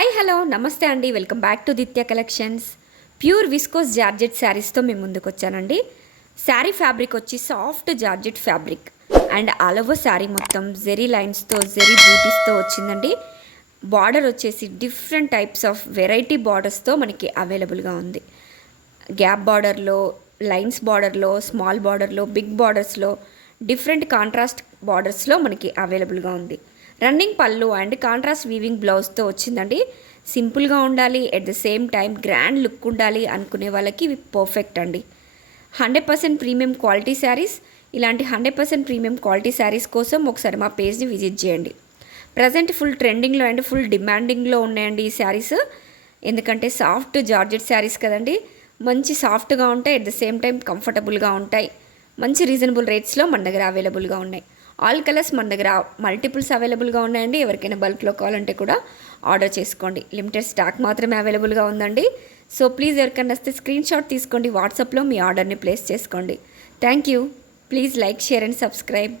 Hi hello నమస్తే అండి, welcome back to దిత్య కలెక్షన్స్. ప్యూర్ విస్కోస్ జార్జెట్ శారీస్తో మేము ముందుకు వచ్చానండి. శారీ ఫ్యాబ్రిక్ వచ్చి soft georgette fabric and all over sari మొత్తం జెరీ లైన్స్తో జెరీ బూటీస్తో వచ్చిందండి. బార్డర్ వచ్చేసి డిఫరెంట్ టైప్స్ ఆఫ్ వెరైటీ బార్డర్స్తో మనకి అవైలబుల్గా ఉంది. గ్యాప్ బార్డర్లో, లైన్స్ బార్డర్లో, స్మాల్ బార్డర్లో, బిగ్ బార్డర్స్లో, డిఫరెంట్ కాంట్రాస్ట్ బార్డర్స్లో మనకి అవైలబుల్గా ఉంది. రన్నింగ్ పళ్ళు అండ్ కాంట్రాస్ట్ వీవింగ్ బ్లౌజ్తో వచ్చిందండి. సింపుల్గా ఉండాలి, at the same time grand look ఉండాలి అనుకునే వాళ్ళకి ఇవి పర్ఫెక్ట్ అండి. 100% ప్రీమియం క్వాలిటీ శారీస్. ఇలాంటి 100% ప్రీమియం క్వాలిటీ శారీస్ కోసం ఒకసారి మా పేజ్ని విజిట్ చేయండి. ప్రజెంట్ ఫుల్ ట్రెండింగ్లో అండ్ ఫుల్ డిమాండింగ్లో ఉన్నాయండి ఈ శారీస్. ఎందుకంటే సాఫ్ట్ జార్జెట్ శారీస్ కదండి, మంచి సాఫ్ట్గా ఉంటాయి, ఎట్ ద సేమ్ టైం కంఫర్టబుల్గా ఉంటాయి. మంచి రీజనబుల్ రేట్స్లో మన దగ్గర అవైలబుల్గా ఉన్నాయి. ఆల్ కలర్స్ మన దగ్గర మల్టిపుల్స్ అవైలబుల్గా ఉన్నాయండి. ఎవరికైనా బల్క్లో కావాలంటే కూడా ఆర్డర్ చేసుకోండి. లిమిటెడ్ స్టాక్ మాత్రమే అవైలబుల్గా ఉందండి. సో ప్లీజ్ ఎవరికైనా వస్తే స్క్రీన్ షాట్ తీసుకోండి, వాట్సాప్లో మీ ఆర్డర్ని ప్లేస్ చేసుకోండి. Thank you. Please like, share and subscribe.